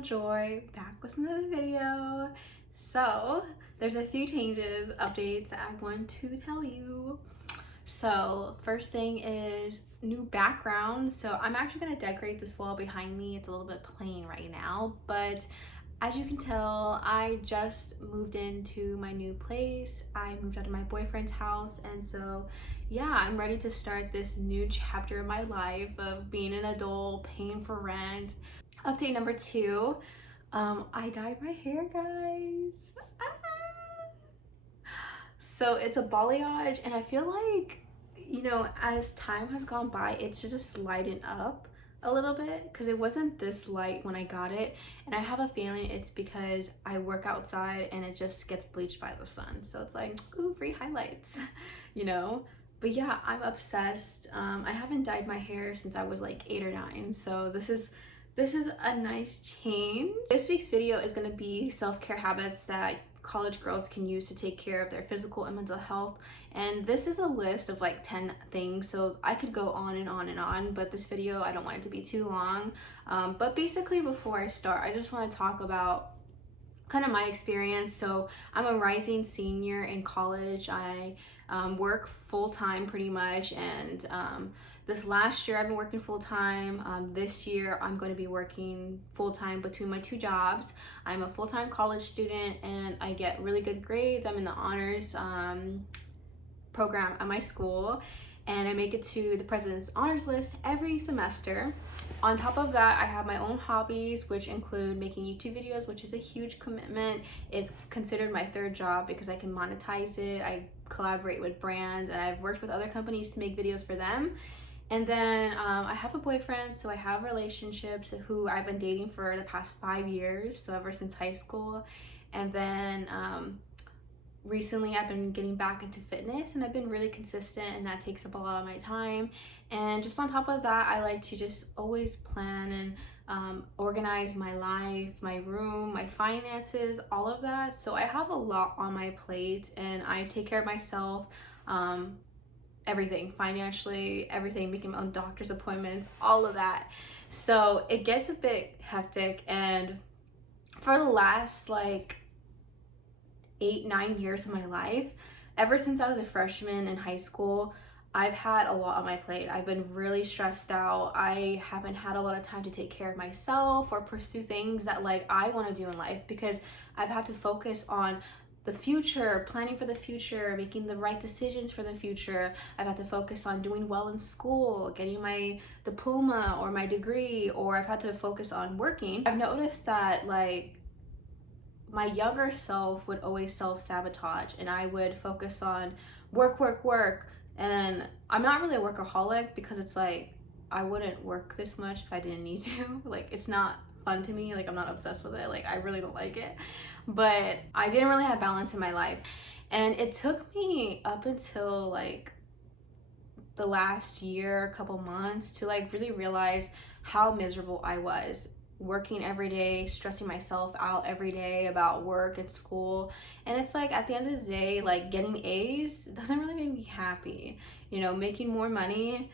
channel Joy, back with another video. So there's a few changes, updates that I want to tell you. So first thing is new background. So I'm actually going to decorate this wall behind me. It's a little bit plain right now, but as you can tell, I just moved into my new place. I moved out of my boyfriend's house, and so yeah, I'm ready to start this new chapter of my life of being an adult, paying for rent. Update number 2, I dyed my hair, guys. So it's a balayage, and I feel like, you know, as time has gone by, it's just lightened up a little bit because it wasn't this light when I got it, and I have a feeling it's because I work outside and it just gets bleached by the sun, so it's like, ooh, free highlights. You know. But yeah, I'm obsessed. I haven't dyed my hair since I was like 8 or 9, so this is a nice change. This week's video is going to be self-care habits that college girls can use to take care of their physical and mental health, and this is a list of like 10 things, so I could go on and on and on, but this video, I don't want it to be too long. But basically, before I start, I just want to talk about kind of my experience. So I'm a rising senior in college. I work full-time pretty much, and this last year I've been working full-time. This year I'm going to be working full-time between my 2 jobs. I'm a full-time college student and I get really good grades. I'm in the honors program at my school, and I make it to the president's honors list every semester. On top of that, I have my own hobbies, which include making YouTube videos, which is a huge commitment. It's considered my 3rd job because I can monetize it. I collaborate with brands, and I've worked with other companies to make videos for them. And then I have a boyfriend, so I have relationships who I've been dating for the past 5 years, so ever since high school. And then recently I've been getting back into fitness, and I've been really consistent, and that takes up a lot of my time. And just on top of that, I like to just always plan and organize my life, my room, my finances, all of that. So I have a lot on my plate, and I take care of myself, everything financially, everything, making my own doctor's appointments, all of that. So it gets a bit hectic, and for the last like 8-9 years of my life, ever since I was a freshman in high school, I've had a lot on my plate. I've been really stressed out. I haven't had a lot of time to take care of myself or pursue things that like I want to do in life, because I've had to focus on the future, planning for the future, making the right decisions for the future. I've had to focus on doing well in school, getting my diploma or my degree, or I've had to focus on working. I've noticed that like my younger self would always self-sabotage, and I would focus on work. And I'm not really a workaholic, because it's like I wouldn't work this much if I didn't need to. Like, it's not fun to me. Like, I'm not obsessed with it. Like, I really don't like it. But I didn't really have balance in my life, and it took me up until like the last year, couple months, to like really realize how miserable I was working every day, stressing myself out every day about work and school. And it's like, at the end of the day, like, getting A's doesn't really make me happy. You know, making more money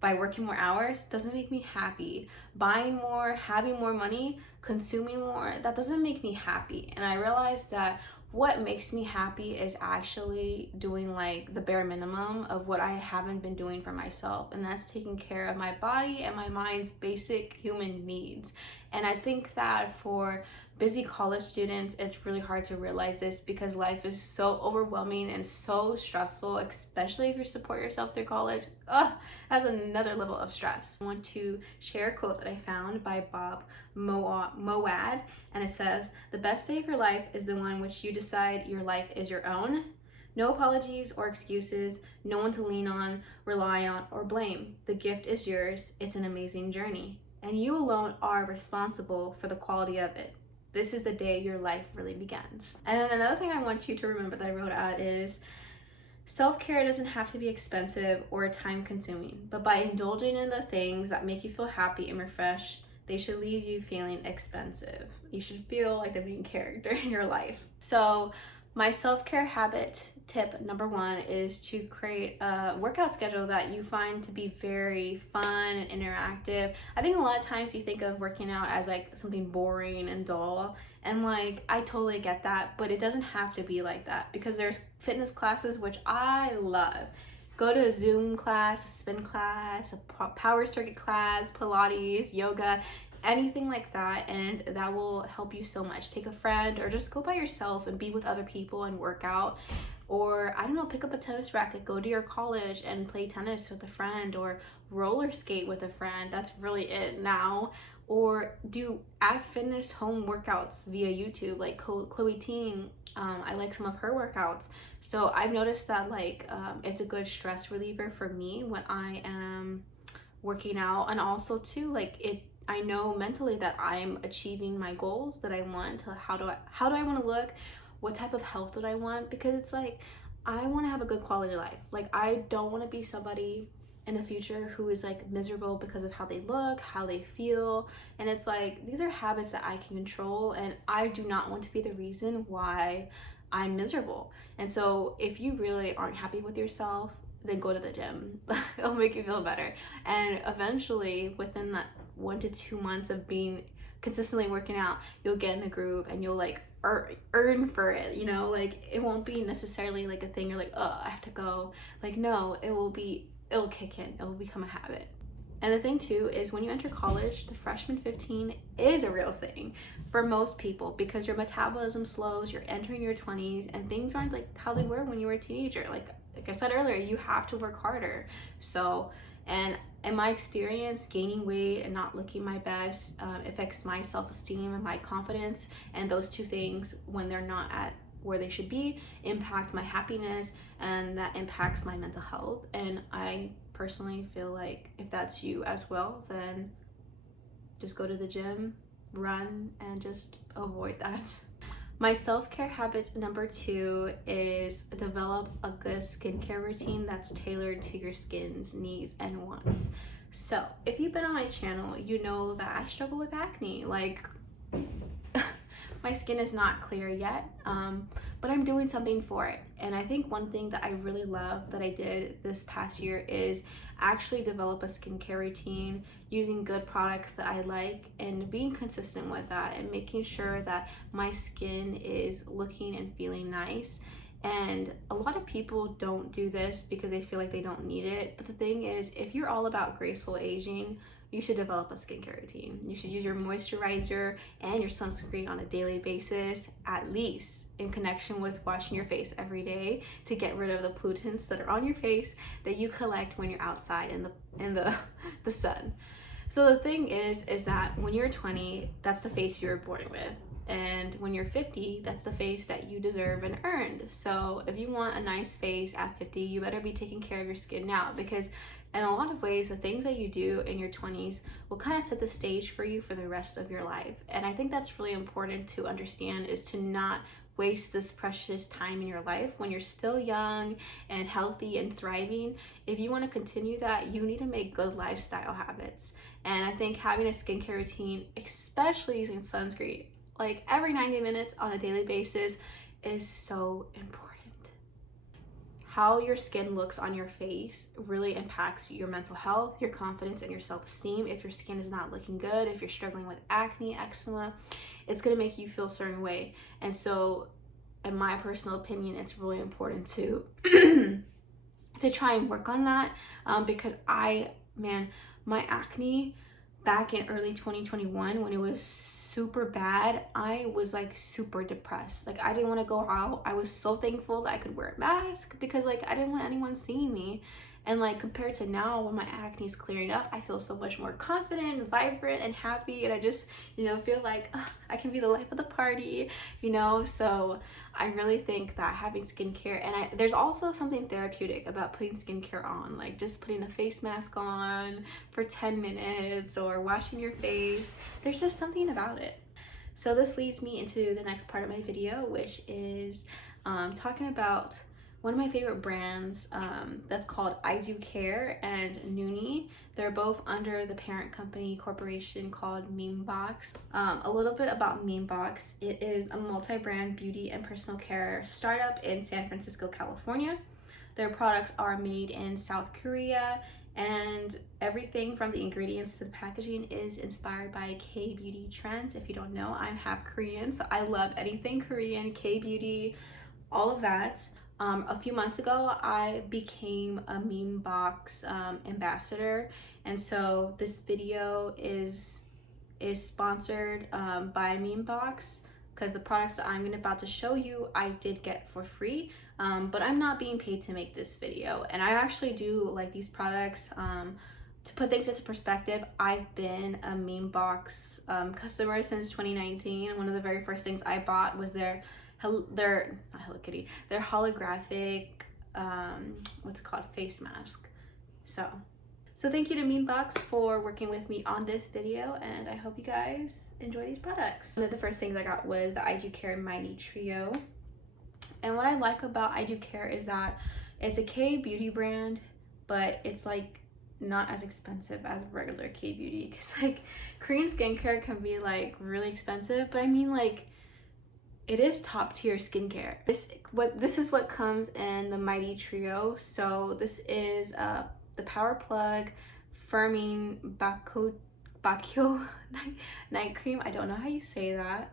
by working more hours doesn't make me happy. Buying more, having more money, consuming more, that doesn't make me happy. And I realized that what makes me happy is actually doing like the bare minimum of what I haven't been doing for myself, and that's taking care of my body and my mind's basic human needs. And I think that for busy college students, it's really hard to realize this, because life is so overwhelming and so stressful, especially if you support yourself through college. That's another level of stress. I want to share a quote that I found by Bob Moad, and it says, "The best day of your life is the one which you decide your life is your own. No apologies or excuses, no one to lean on, rely on, or blame. The gift is yours. It's an amazing journey, and you alone are responsible for the quality of it. This is the day your life really begins." And then another thing I want you to remember that I wrote out is, self-care doesn't have to be expensive or time-consuming, but by indulging in the things that make you feel happy and refreshed, they should leave you feeling expensive. You should feel like the main character in your life. So My self-care habit tip number 1 is to create a workout schedule that you find to be very fun and interactive. I think a lot of times you think of working out as like something boring and dull, and like I totally get that, but it doesn't have to be like that, because there's fitness classes which I love. Go to a Zoom class, a spin class, a power circuit class, Pilates, yoga, anything like that, and that will help you so much. Take a friend or just go by yourself and be with other people and work out. Or I don't know, pick up a tennis racket, go to your college and play tennis with a friend, or roller skate with a friend. That's really it now. Or do at fitness home workouts via YouTube, like Chloe Ting. I like some of her workouts. So I've noticed that like it's a good stress reliever for me when I am working out, and also too like I know mentally that I'm achieving my goals that I want. How do I want to look? What type of health that I want? Because it's like I want to have a good quality life. Like I don't want to be somebody in the future who is like miserable because of how they look, how they feel. And it's like these are habits that I can control, and I do not want to be the reason why I'm miserable. And so if you really aren't happy with yourself, then go to the gym. It'll make you feel better. And eventually, within that 1 to 2 months of being consistently working out, you'll get in the groove and you'll like earn for it, you know? Like it won't be necessarily like a thing you're like, oh, I have to go. Like no, it'll kick in. It'll become a habit. And the thing too is when you enter college, the freshman 15 is a real thing for most people, because your metabolism slows, you're entering your 20s, and things aren't like how they were when you were a teenager. Like I said earlier, you have to work harder. So, and in my experience, gaining weight and not looking my best affects my self-esteem and my confidence. And those two things, when they're not at where they should be, impact my happiness, and that impacts my mental health. And I personally feel like if that's you as well, then just go to the gym, run, and just avoid that. My self-care habit number 2 is develop a good skincare routine that's tailored to your skin's needs and wants. So if you've been on my channel, you know that I struggle with acne. Like my skin is not clear yet, but I'm doing something for it. And I think one thing that I really love that I did this past year is actually develop a skincare routine using good products that I like, and being consistent with that, and making sure that my skin is looking and feeling nice. And a lot of people don't do this because they feel like they don't need it. But the thing is, if you're all about graceful aging, you should develop a skincare routine. You should use your moisturizer and your sunscreen on a daily basis, at least, in connection with washing your face every day, to get rid of the pollutants that are on your face that you collect when you're outside in the sun. So the thing is that when you're 20, that's the face you were born with. And when you're 50, that's the face that you deserve and earned. So if you want a nice face at 50, you better be taking care of your skin now, because in a lot of ways, the things that you do in your 20s will kind of set the stage for you for the rest of your life. And I think that's really important to understand, is to not waste this precious time in your life when you're still young and healthy and thriving. If you want to continue that, you need to make good lifestyle habits. And I think having a skincare routine, especially using sunscreen, like every 90 minutes on a daily basis, is so important. How your skin looks on your face really impacts your mental health, your confidence, and your self-esteem. If your skin is not looking good, if you're struggling with acne, eczema, it's gonna make you feel a certain way. And so, in my personal opinion, it's really important to to try and work on that, because my acne back in early 2021, when it was super bad, I was like super depressed. Like I didn't want to go out. I was so thankful that I could wear a mask, because like I didn't want anyone seeing me. And like compared to now, when my acne is clearing up, I feel so much more confident, vibrant, and happy. And I just, feel like I can be the life of the party, So I really think that having skincare, and there's also something therapeutic about putting skincare on, like just putting a face mask on for 10 minutes or washing your face. There's just something about it. So this leads me into the next part of my video, which is talking about one of my favorite brands that's called I Do Care and Nooni. They're both under the parent company corporation called Memebox. A little bit about Memebox. It is a multi-brand beauty and personal care startup in San Francisco, California. Their products are made in South Korea, and everything from the ingredients to the packaging is inspired by K-beauty trends. If you don't know, I'm half Korean, so I love anything Korean, K-beauty, all of that. A few months ago, I became a Memebox ambassador, and so this video is sponsored by Memebox, because the products that I'm about to show you I did get for free, but I'm not being paid to make this video. And I actually do like these products. To put things into perspective, I've been a Memebox customer since 2019. One of the very first things I bought was their not Hello Kitty, their holographic what's it called, face mask. So thank you to Memebox for working with me on this video, and I hope you guys enjoy these products. One of the first things I got was the I Do Care Mighty Trio. And what I like about I Do Care is that it's a K-beauty brand, but it's like not as expensive as regular K-beauty, because like Korean skincare can be like really expensive, but I mean like it is top tier skincare. This is what comes in the Mighty Trio. So this is the Power Plug Firming Bakyo Night Cream. I don't know how you say that.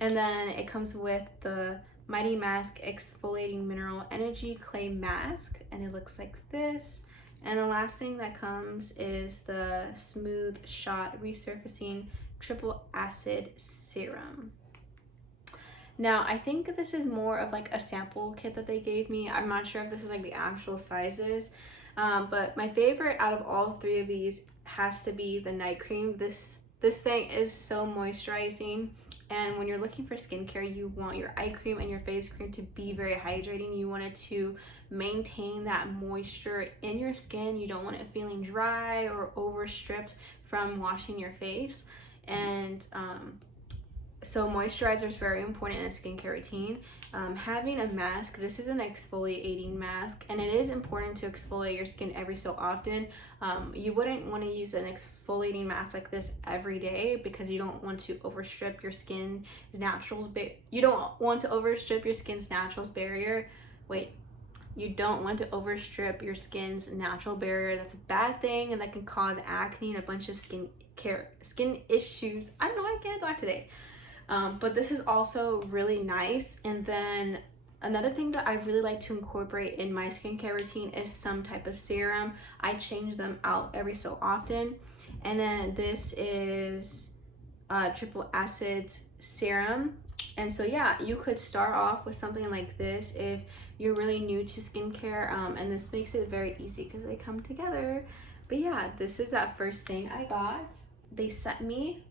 And then it comes with the Mighty Mask Exfoliating Mineral Energy Clay Mask, and it looks like this. And the last thing that comes is the Smooth Shot Resurfacing Triple Acid Serum. Now, I think this is more of like a sample kit that they gave me. I'm not sure if this is like the actual sizes, but my favorite out of all three of these has to be the night cream. This thing is so moisturizing, and when you're looking for skincare, you want your eye cream and your face cream to be very hydrating. You want it to maintain that moisture in your skin. You don't want it feeling dry or overstripped from washing your face. And so moisturizer is very important in a skincare routine. Having a mask, this is an exfoliating mask, and it is important to exfoliate your skin every so often. You wouldn't want to use an exfoliating mask like this every day, because you don't want to overstrip your skin's natural you don't want to overstrip your skin's natural barrier. You don't want to overstrip your skin's natural barrier. That's a bad thing, and that can cause acne and a bunch of skin issues. I don't know, I can't talk today. But this is also really nice. And then another thing that I really like to incorporate in my skincare routine is some type of serum. I change them out every so often. And then this is triple acid serum. And so yeah, you could start off with something like this if you're really new to skincare, and this makes it very easy because they come together. But yeah, this is that first thing I got. They sent me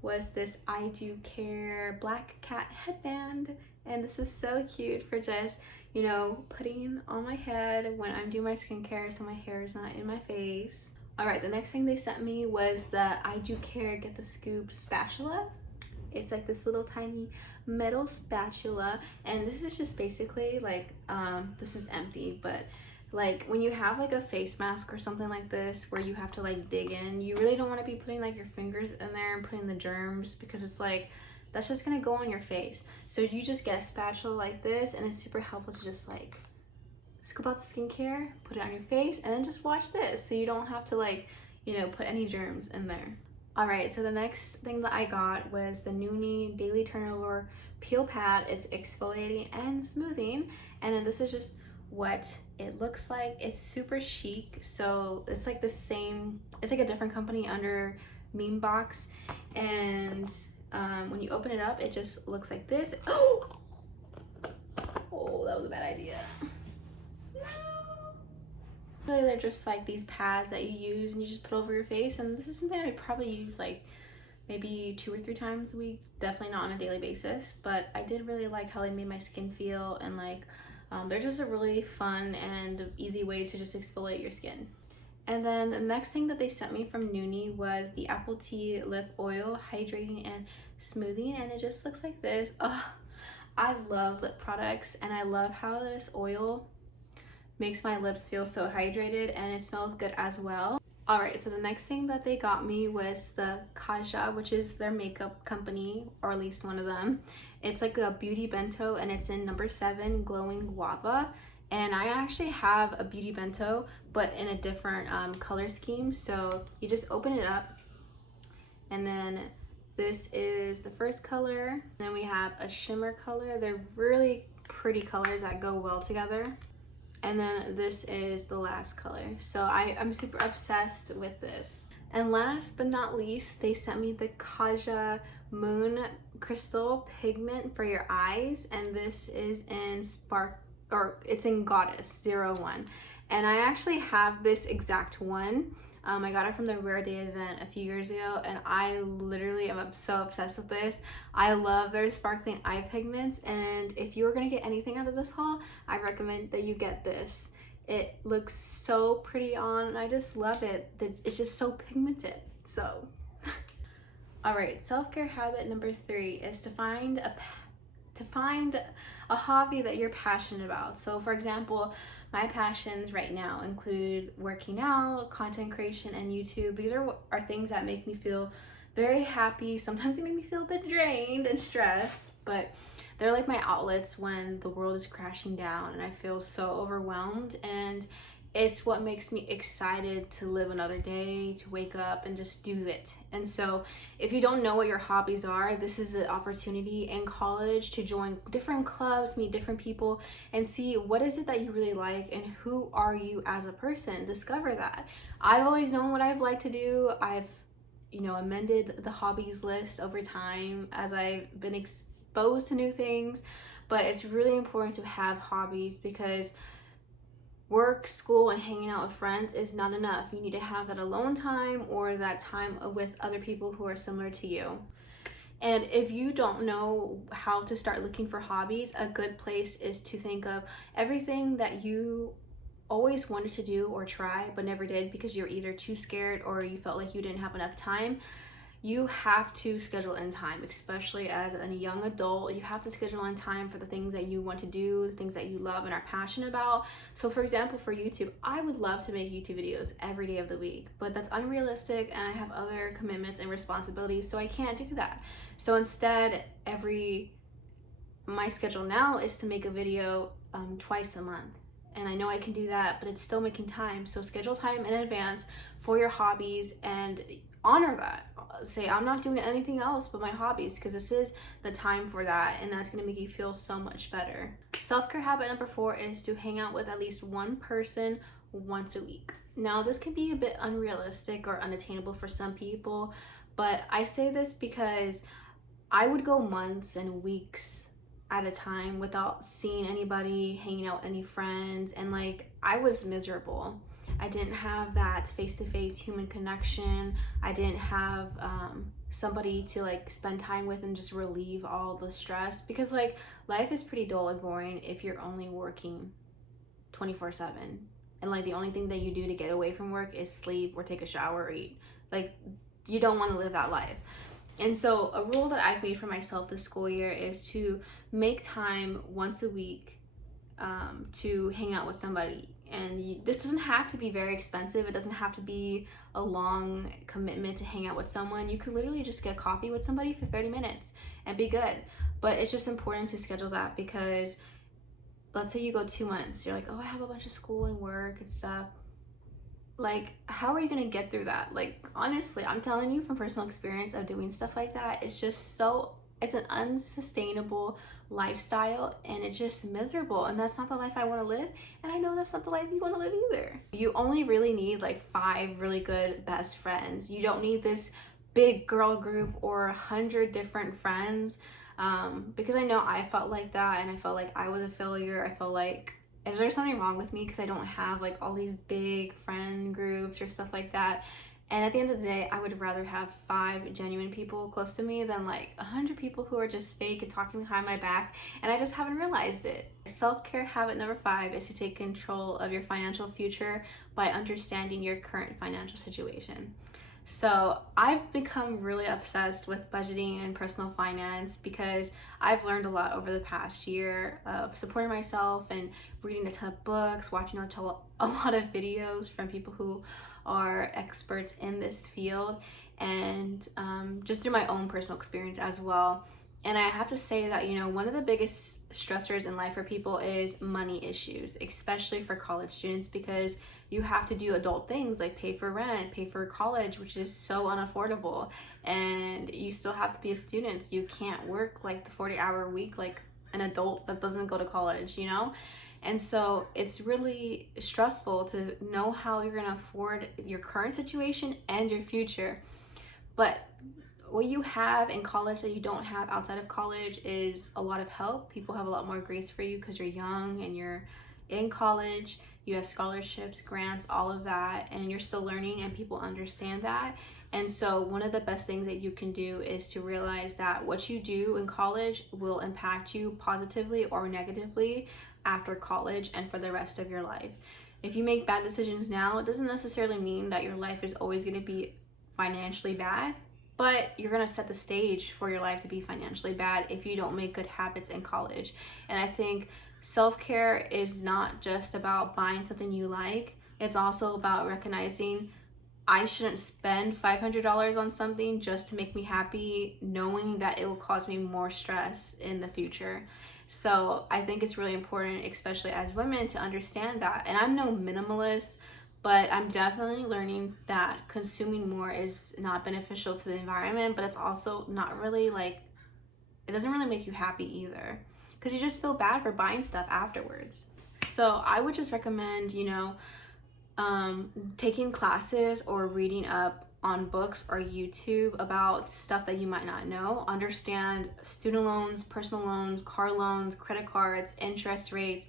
was this I Do Care black cat headband, and this is so cute for just, you know, putting on my head when I'm doing my skincare so my hair is not in my face. All right, the next thing they sent me was the I Do Care Get the Scoop spatula. It's like this little tiny metal spatula, and this is just basically like this is empty, but like when you have like a face mask or something like this where you have to like dig in, you really don't want to be putting like your fingers in there and putting the germs, because it's like that's just gonna go on your face. So you just get a spatula like this, and it's super helpful to just like scoop out the skincare, put it on your face, and then just wash this, so you don't have to like, you know, put any germs in there. All right, so the next thing that I got was the Nooni Daily Turnover Peel Pad. It's exfoliating and smoothing, and then this is just what it looks like. It's super chic, so it's like the same, it's like a different company under Memebox, and when you open it up, it just looks like this. Oh, that was a bad idea. No. Really, they're just like these pads that you use and you just put over your face, and this is something I would probably use like maybe 2 or 3 times a week, definitely not on a daily basis. But I did really like how they made my skin feel, and like they're just a really fun and easy way to just exfoliate your skin. And then the next thing that they sent me from Nooni was the Apple Tea Lip Oil Hydrating and Smoothing, and it just looks like this. Oh, I love lip products, and I love how this oil makes my lips feel so hydrated, and it smells good as well. Alright, so the next thing that they got me was the Kaja, which is their makeup company, or at least one of them. It's like a beauty bento, and it's in number 7, Glowing Guava. And I actually have a beauty bento, but in a different color scheme. So you just open it up, and then this is the first color. Then we have a shimmer color. They're really pretty colors that go well together. And then this is the last color. So I'm super obsessed with this. And last but not least, they sent me the Kaja Moon Crystal Pigment for your eyes. And this is in it's in Goddess 01. And I actually have this exact one. I got it from the Rare Day event a few years ago, and I literally am so obsessed with this. I love their sparkling eye pigments, and if you were gonna get anything out of this haul, I recommend that you get this. It looks so pretty on, and I just love it. It's just so pigmented, so. All right, self-care habit number 3 is to find a hobby that you're passionate about. So for example, my passions right now include working out, content creation, and YouTube. These are things that make me feel very happy. Sometimes they make me feel a bit drained and stressed, but they're like my outlets when the world is crashing down and I feel so overwhelmed, and it's what makes me excited to live another day, to wake up and just do it. And so if you don't know what your hobbies are, this is an opportunity in college to join different clubs, meet different people, and see what is it that you really like and who are you as a person. Discover that. I've always known what I've liked to do. I've amended the hobbies list over time as I've been exposed to new things, but it's really important to have hobbies because work, school, and hanging out with friends is not enough. You need to have that alone time or that time with other people who are similar to you. And if you don't know how to start looking for hobbies, a good place is to think of everything that you always wanted to do or try but never did because you're either too scared or you felt like you didn't have enough time. You have to schedule in time, especially as a young adult. You have to schedule in time for the things that you want to do, the things that you love and are passionate about. So for example, for YouTube, I would love to make YouTube videos every day of the week, but that's unrealistic and I have other commitments and responsibilities, so I can't do that. So instead, my schedule now is to make a video twice a month. And I know I can do that, but it's still making time. So schedule time in advance for your hobbies and honor that. Say, I'm not doing anything else but my hobbies because this is the time for that, and that's going to make you feel so much better. Self-care habit number 4 is to hang out with at least one person once a week. Now, this can be a bit unrealistic or unattainable for some people, but I say this because I would go months and weeks at a time without seeing anybody, hanging out with any friends, and I was miserable. I didn't have that face-to-face human connection. I didn't have somebody to spend time with and just relieve all the stress, because life is pretty dull and boring if you're only working 24/7 and the only thing that you do to get away from work is sleep or take a shower or eat. You don't want to live that life. And so a rule that I've made for myself this school year is to make time once a week to hang out with somebody. And this doesn't have to be very expensive. It doesn't have to be a long commitment to hang out with someone. You could literally just get coffee with somebody for 30 minutes and be good. But it's just important to schedule that because let's say you go 2 months. You're like, oh, I have a bunch of school and work and stuff. How are you gonna get through that? Honestly, I'm telling you from personal experience of doing stuff like that, it's an unsustainable lifestyle and it's just miserable, and that's not the life I want to live, and I know that's not the life you want to live either. You only really need 5 really good best friends. You don't need this big girl group or 100 different friends, because I know I felt like that, and I felt like I was a failure. I felt like, is there something wrong with me because I don't have all these big friend groups or stuff like that? And at the end of the day, I would rather have 5 genuine people close to me than 100 people who are just fake and talking behind my back, and I just haven't realized it. Self-care habit number 5 is to take control of your financial future by understanding your current financial situation. So I've become really obsessed with budgeting and personal finance because I've learned a lot over the past year of supporting myself and reading a ton of books, watching a lot of videos from people who are experts in this field, and just through my own personal experience as well. And I have to say that, one of the biggest stressors in life for people is money issues, especially for college students, because you have to do adult things like pay for rent, pay for college, which is so unaffordable. And you still have to be a student. You can't work like the 40-hour week like an adult that doesn't go to college, And so it's really stressful to know how you're going to afford your current situation and your future. But what you have in college that you don't have outside of college is a lot of help. People have a lot more grace for you because you're young and you're in college. You have scholarships, grants, all of that, and you're still learning, and people understand that. And so one of the best things that you can do is to realize that what you do in college will impact you positively or negatively after college and for the rest of your life. If you make bad decisions now, it doesn't necessarily mean that your life is always going to be financially bad, but you're going to set the stage for your life to be financially bad if you don't make good habits in college. And I think self-care is not just about buying something you like. It's also about recognizing I shouldn't spend $500 on something just to make me happy, knowing that it will cause me more stress in the future. So I think it's really important, especially as women, to understand that. And I'm no minimalist, but I'm definitely learning that consuming more is not beneficial to the environment, but it's also not really it doesn't really make you happy either, because you just feel bad for buying stuff afterwards. So I would just recommend, taking classes or reading up on books or YouTube about stuff that you might not know. Understand student loans, personal loans, car loans, credit cards, interest rates,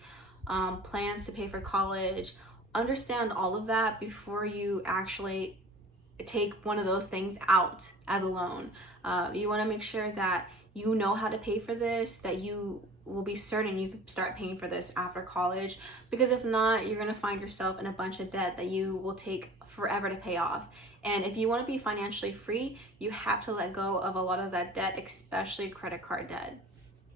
plans to pay for college. Understand all of that before you actually take one of those things out as a loan. You want to make sure that you know how to pay for this, that you will be certain you can start paying for this after college, because if not, you're going to find yourself in a bunch of debt that you will take forever to pay off. And if you want to be financially free, you have to let go of a lot of that debt, especially credit card debt.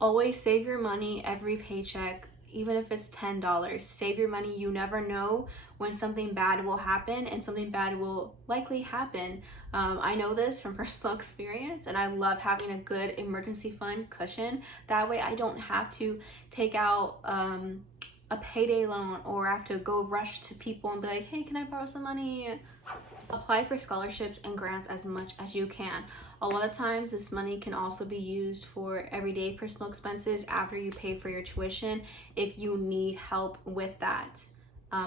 Always save your money every paycheck, even if it's $10. Save your money. You never know when something bad will happen, and something bad will likely happen. I know this from personal experience, and I love having a good emergency fund cushion. That way I don't have to take out a payday loan, or have to go rush to people and be like, hey, can I borrow some money? Apply for scholarships and grants as much as you can. A lot of times this money can also be used for everyday personal expenses after you pay for your tuition if you need help with that.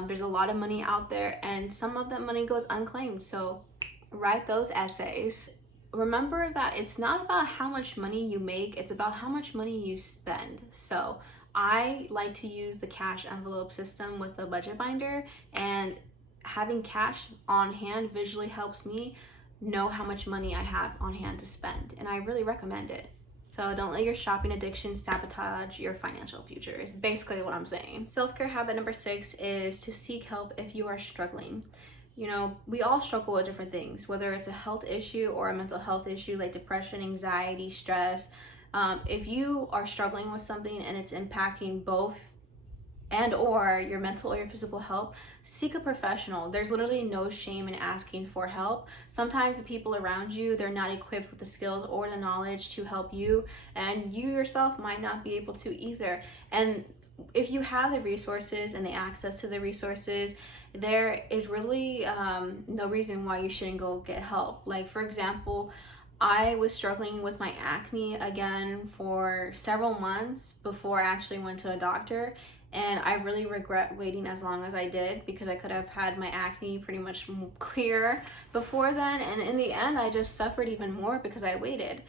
There's a lot of money out there, and some of that money goes unclaimed, so write those essays. Remember that it's not about how much money you make, it's about how much money you spend. So I like to use the cash envelope system with the budget binder, and having cash on hand visually helps me know how much money I have on hand to spend, and I really recommend it. So don't let your shopping addiction sabotage your financial future, is basically what I'm saying. Self-care habit number 6 is to seek help if you are struggling. We all struggle with different things, whether it's a health issue or a mental health issue like depression, anxiety, stress. If you are struggling with something and it's impacting both and or your mental or your physical health, seek a professional. There's literally no shame in asking for help. Sometimes the people around you, they're not equipped with the skills or the knowledge to help you, and you yourself might not be able to either. And if you have the resources and the access to the resources, there is really no reason why you shouldn't go get help. Like, for example, I was struggling with my acne again for several months before I actually went to a doctor. And I really regret waiting as long as I did, because I could have had my acne pretty much clear before then. And in the end, I just suffered even more because I waited.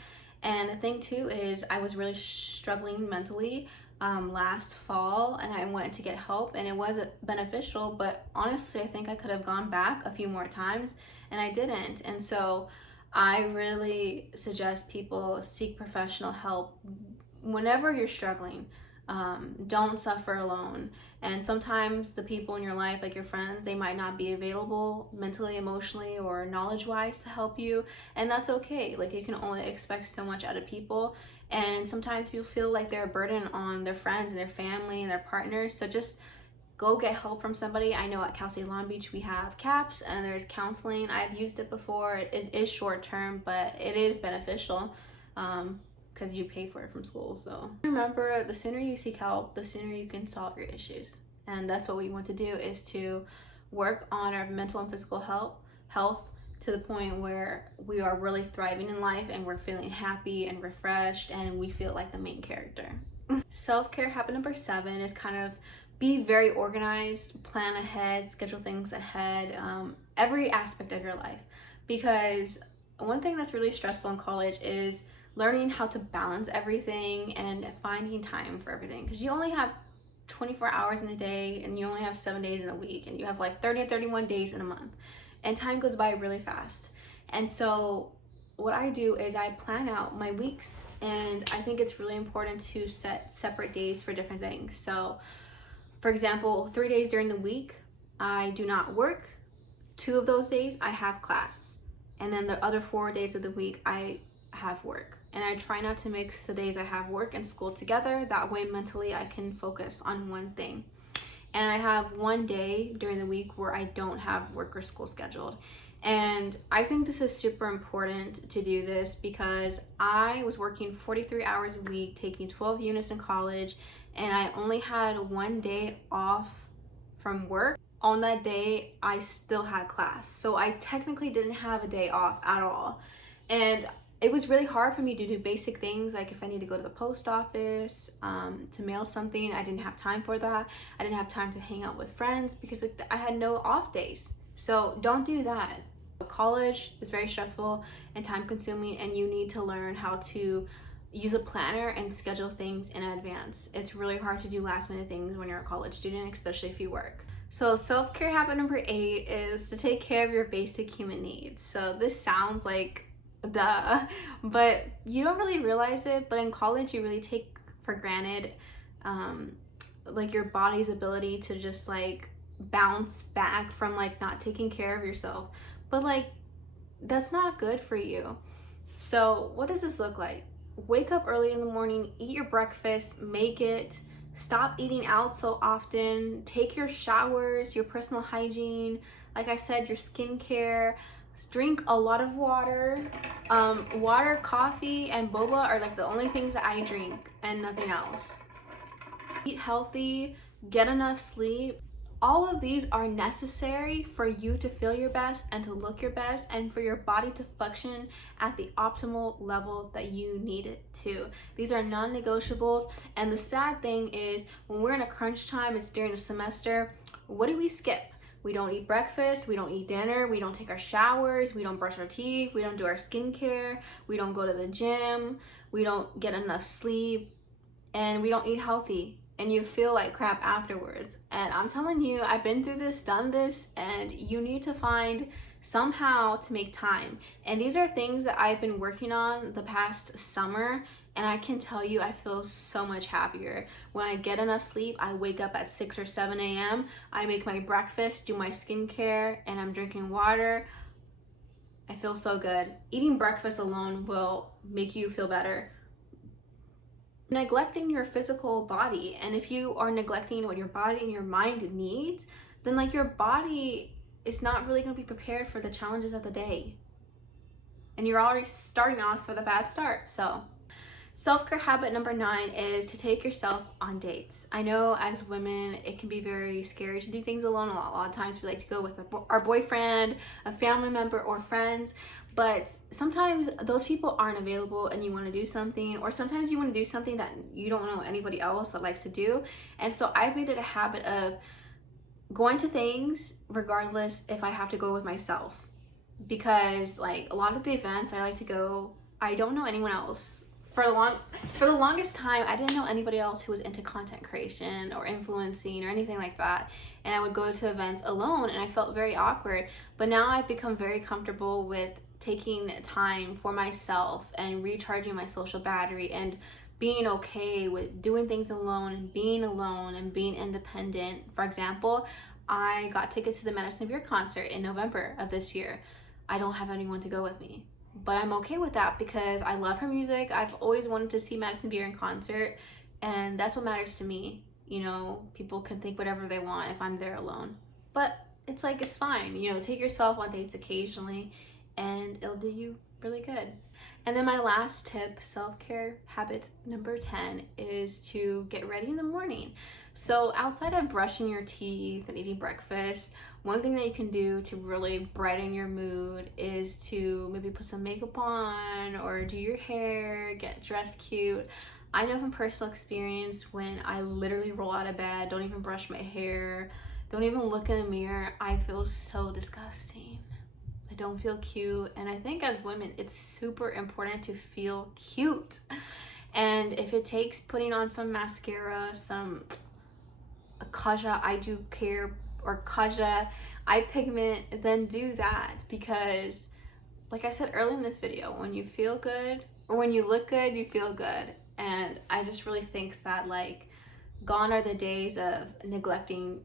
And the thing too is I was really struggling mentally last fall, and I went to get help, and it wasn't beneficial. But honestly, I think I could have gone back a few more times, and I didn't. And so I really suggest people seek professional help whenever you're struggling. Don't suffer alone. And sometimes the people in your life, like your friends, they might not be available mentally, emotionally, or knowledge-wise to help you, and that's okay. Like, you can only expect so much out of people, and sometimes people feel like they're a burden on their friends and their family and their partners. So just go get help from somebody. I know at Cal State Long Beach we have CAPS and there's counseling. I've used it before. It is short term, but it is beneficial. Because you pay for it from school. So remember, the sooner you seek help, the sooner you can solve your issues. And that's what we want to do, is to work on our mental and physical health to the point where we are really thriving in life and we're feeling happy and refreshed and we feel like the main character. Self-care habit number 7 is kind of be very organized, plan ahead, schedule things ahead, every aspect of your life. Because one thing that's really stressful in college is learning how to balance everything and finding time for everything, because you only have 24 hours in a day and you only have 7 days in a week, and you have like 30 31 days in a month, and time goes by really fast. And so what I do is I plan out my weeks, and I think it's really important to set separate days for different things. So for example, 3 days during the week I do not work. 2 of those days I have class, and then the other 4 days of the week I have work. And I try not to mix the days I have work and school together. That way mentally I can focus on one thing. And I have 1 day during the week where I don't have work or school scheduled. And I think this is super important to do this, because I was working 43 hours a week, taking 12 units in college, and I only had 1 day off from work. On that day, I still had class. So I technically didn't have a day off at all. And it was really hard for me to do basic things, like if I need to go to the post office to mail something, I didn't have time for that. I didn't have time to hang out with friends because I had no off days. So don't do that. College is very stressful and time consuming, and you need to learn how to use a planner and schedule things in advance. It's really hard to do last minute things when you're a college student, especially if you work. So self-care habit number 8 is to take care of your basic human needs. So this sounds like duh, but you don't really realize it, but in college you really take for granted like your body's ability to just like bounce back from like not taking care of yourself. But like, that's not good for you. So what does this look like? Wake up early in the morning, eat your breakfast, make it, stop eating out so often, take your showers, your personal hygiene, like I said, your skincare, drink a lot of water. Water, coffee, and boba are like the only things that I drink and nothing else. Eat healthy, get enough sleep. All of these are necessary for you to feel your best and to look your best, and for your body to function at the optimal level that you need it to. These are non-negotiables. And the sad thing is, when we're in a crunch time, it's during the semester, what do we skip? We don't eat breakfast, we don't eat dinner, we don't take our showers, we don't brush our teeth, we don't do our skincare, we don't go to the gym, we don't get enough sleep, and we don't eat healthy. And you feel like crap afterwards. And I'm telling you, I've been through this, done this, and you need to find somehow to make time. And these are things that I've been working on the past summer, and I can tell you I feel so much happier. When I get enough sleep, I wake up at 6 or 7 a.m., I make my breakfast, do my skincare, and I'm drinking water. I feel so good. Eating breakfast alone will make you feel better. Neglecting your physical body, and if you are neglecting what your body and your mind needs, then like your body is not really going to be prepared for the challenges of the day, and you're already starting off with a bad start. So self-care habit number 9 is to take yourself on dates. I know as women it can be very scary to do things alone. A lot of times we like to go with our boyfriend, a family member, or friends. But sometimes those people aren't available and you want to do something, or sometimes you want to do something that you don't know anybody else that likes to do. And so I've made it a habit of going to things regardless if I have to go with myself, because like a lot of the events I like to go, I don't know anyone else. For the longest time, I didn't know anybody else who was into content creation or influencing or anything like that. And I would go to events alone and I felt very awkward. But now I've become very comfortable with taking time for myself and recharging my social battery and being okay with doing things alone and being independent. For example, I got tickets to the Madison Beer concert in November of this year. I don't have anyone to go with me, but I'm okay with that because I love her music. I've always wanted to see Madison Beer in concert, and that's what matters to me. You know, people can think whatever they want if I'm there alone, but it's like, it's fine. You know, take yourself on dates occasionally and it'll do you really good. And then my last tip, self-care habit number 10, is to get ready in the morning. So outside of brushing your teeth and eating breakfast, one thing that you can do to really brighten your mood is to maybe put some makeup on or do your hair, get dressed cute. I know from personal experience, when I literally roll out of bed, don't even brush my hair, don't even look in the mirror, I feel so disgusting. I don't feel cute. And I think as women, it's super important to feel cute. And if it takes putting on some mascara, some Kaja I do care or Kaja eye pigment, then do that. Because like I said earlier in this video, when you feel good or when you look good, you feel good. And I just really think that, like, gone are the days of neglecting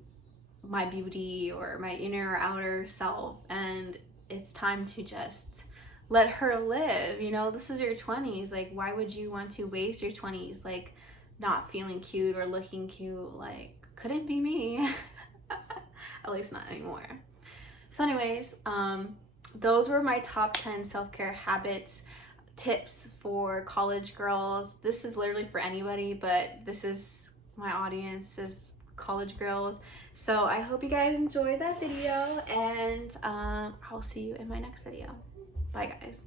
my beauty or my inner or outer self, and it's time to just let her live. You know, this is your 20s. Like, why would you want to waste your 20s like not feeling cute or looking cute? Like, couldn't be me. At least not anymore. So anyways, those were my top 10 self-care habits, tips for college girls. This is literally for anybody, but this is my audience, is college girls. So I hope you guys enjoyed that video, and I'll see you in my next video. Bye guys.